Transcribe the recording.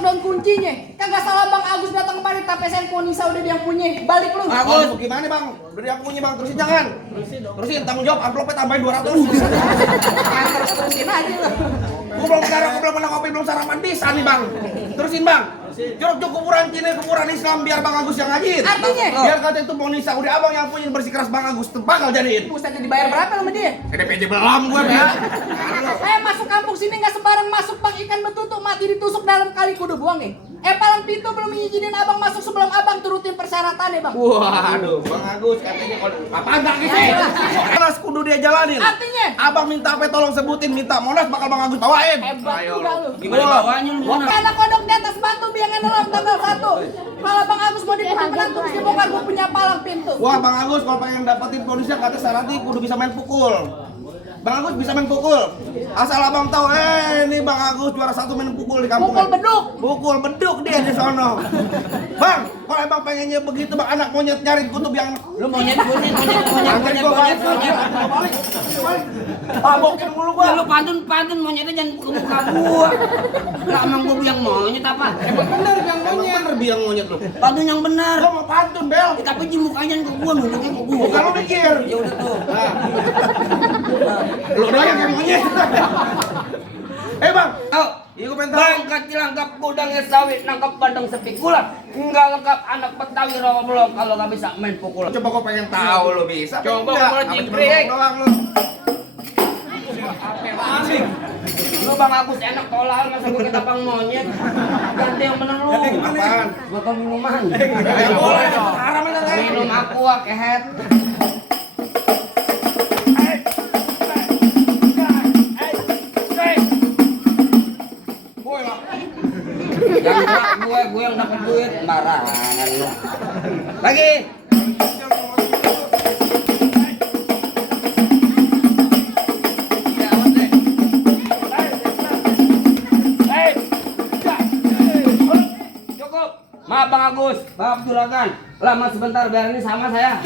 daun kuncinya. Kagak salah Bang Agus datang kemarin, tapi handphone Nisa udah dia punya. Balik lu. Agus, gimana Bang? Udah dia punya Bang, terusin jangan. Terusin, tanggung jawab, amplopnya tambahin 200. Terusin aja lu. Gua belum sekarang, gua belum pernah kopi, belum sarapan bisa nih Bang. Terusin Bang. Jorok kuburan Cina, kuburan Islam biar Bang Agus yang ngajin. Artinya? Biar kata itu mau Nisa, udah abang yang punya bersikeras Bang Agus bakal jadiin. Buset, dibayar berapa sama dia? DPJ belum gua ya. Masuk kampung sini nggak sembarang masuk Bang, ikan betutuk mati ditusuk dalam kali kudu buang nih. Palang pintu belum izinin abang masuk sebelum abang turutin persyaratannya Bang. Waduh, Bang Agus katanya kalau apa enggak gitu. Monas kudu dia jalanin. Artinya? Abang minta apa tolong sebutin, minta Monas bakal Bang Agus bawain. Hebat juga lu. Gimana bawanya lu? Anak kodok di atas batu biangan dalam tanggal 1. Kalau Bang Agus mau dipuji menantu mesti bongkar gua punya palang pintu. Wah, Bang Agus kalau pengen dapetin bonusnya kata syaratnya kudu bisa main pukul. Bang Agus bisa main pukul. Asal abang tahu, ini Bang Agus juara 1 main pukul di kampung. Pukul beduk. Pukul beduk dia di sono. Bang, kalau emang pengennya begitu Bang, anak monyet nyari kutub yang Lu monyet. Anterin gua balik. Balik. Pabokin mulu gua. Lu pantun monyetnya jangan ke muka gua. Lah emang gua bilang monyet apa? Bener bilang monyet. Bener bilang monyet lu. Pantun yang benar. Gua mau pantun, Bel. Tapi di mukanya ke gua, nunjuknya ke gua. Bukan lu mikir. Ya udah tuh. Lu doyan yang monyet. Bang. Oh, Iya gua pengen tahu. bangkat dilangkap gudangnya sawit, nangkap bandeng sepikulan. Enggak lengkap anak Betawi rawa belum kalau nggak bisa main pukulan. Coba gua pengen tahu lu bisa. Coba enggak? gua Apa ciprik. cuma doang lu. Asik. Lu Bang Agus enak tolak masa gua ketapang monyet. Ganti yang bener lu. Apaan? Botol minuman. Ya boleh dong. Haram itu kan. Minum aqua kehet. Yang gue yang dapat duit barangan lu. Lagi. Cukup. Maaf Bang Agus, maaf juragan. Lama sebentar biar ini sama saya.